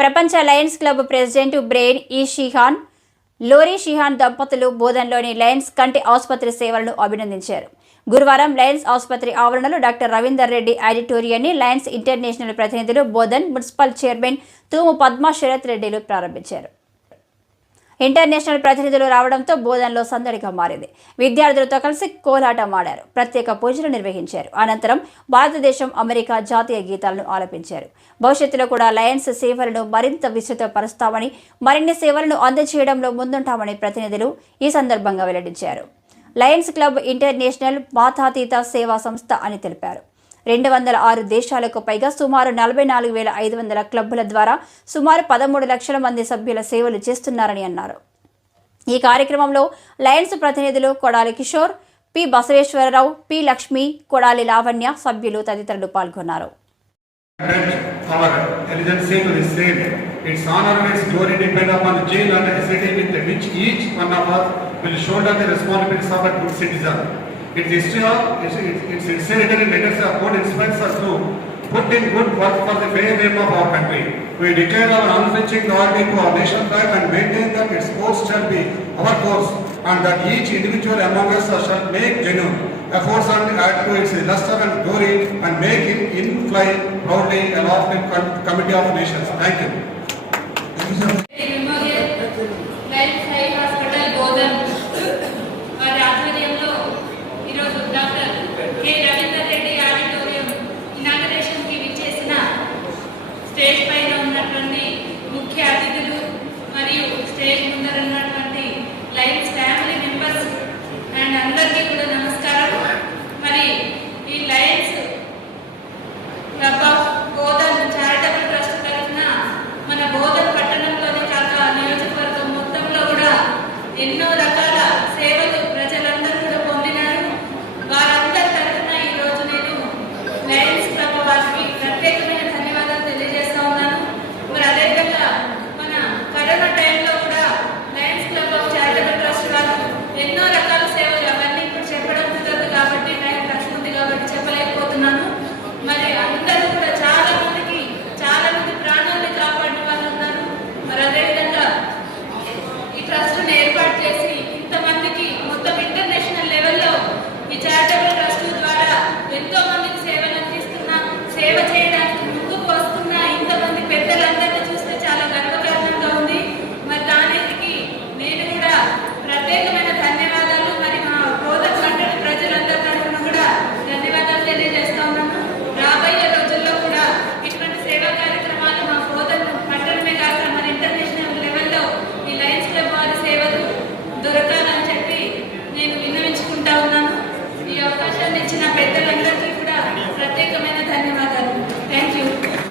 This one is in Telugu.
ప్రపంచ లయన్స్ క్లబ్ ప్రెసిడెంట్ బ్రెయిన్ ఈ షిహాన్ లోరీ షిహాన్ దంపతులు బోధన్లోని లయన్స్ కంటి ఆసుపత్రి సేవలను అభినందించారు. గురువారం లయన్స్ ఆసుపత్రి ఆవరణలో డాక్టర్ రవీందర్ రెడ్డి ఆడిటోరియాన్ని లయన్స్ ఇంటర్నేషనల్ ప్రతినిధులు బోధన్ మున్సిపల్ చైర్మన్ తూము పద్మా శరత్ రెడ్డిలు ప్రారంభించారు. ఇంటర్నేషనల్ ప్రతినిధులు రావడంతో బోధనలో సందడిగా మారింది. విద్యార్థులతో కలిసి కోలాటం ఆడారు. ప్రత్యేక పూజలు నిర్వహించారు. అనంతరం భారతదేశం అమెరికా జాతీయ గీతాలను ఆలపించారు. భవిష్యత్తులో కూడా లయన్స్ సేవలను మరింత విస్తృతపరుస్తామని మరిన్ని సేవలను అందజేయడంలో ముందుంటామని ప్రతినిధులు ఈ సందర్భంగా వెల్లడించారు. లయన్స్ క్లబ్ ఇంటర్నేషనల్ మాతాతీత సేవా సంస్థ అని తెలిపారు. రెండు వందల ఆరు దేశాలకు పైగా సుమారు నలభై నాలుగు వేల ఐదు వందల క్లబ్బుల ద్వారా సుమారు పదమూడు లక్షల మంది సభ్యుల సేవలు చేస్తున్నారని అన్నారు ఈ కార్యక్రమంలో లయన్స్ ప్రతినిధులు కొడాలి కిషోర్ పి బసవేశ్వరరావు పి లక్ష్మి కొడాలి లావణ్య సభ్యులు తదితరులు పాల్గొన్నారు. Its history of, its, its its sincerity and legacy of good inspires us to put in good work for the fair name of our country. We declare our unflinching loyalty to our nation flag and maintain that its course shall be our course and that each individual among us shall make genuine efforts and add to its luster and glory and make it in fly proudly aloft the committee of nations. Thank you.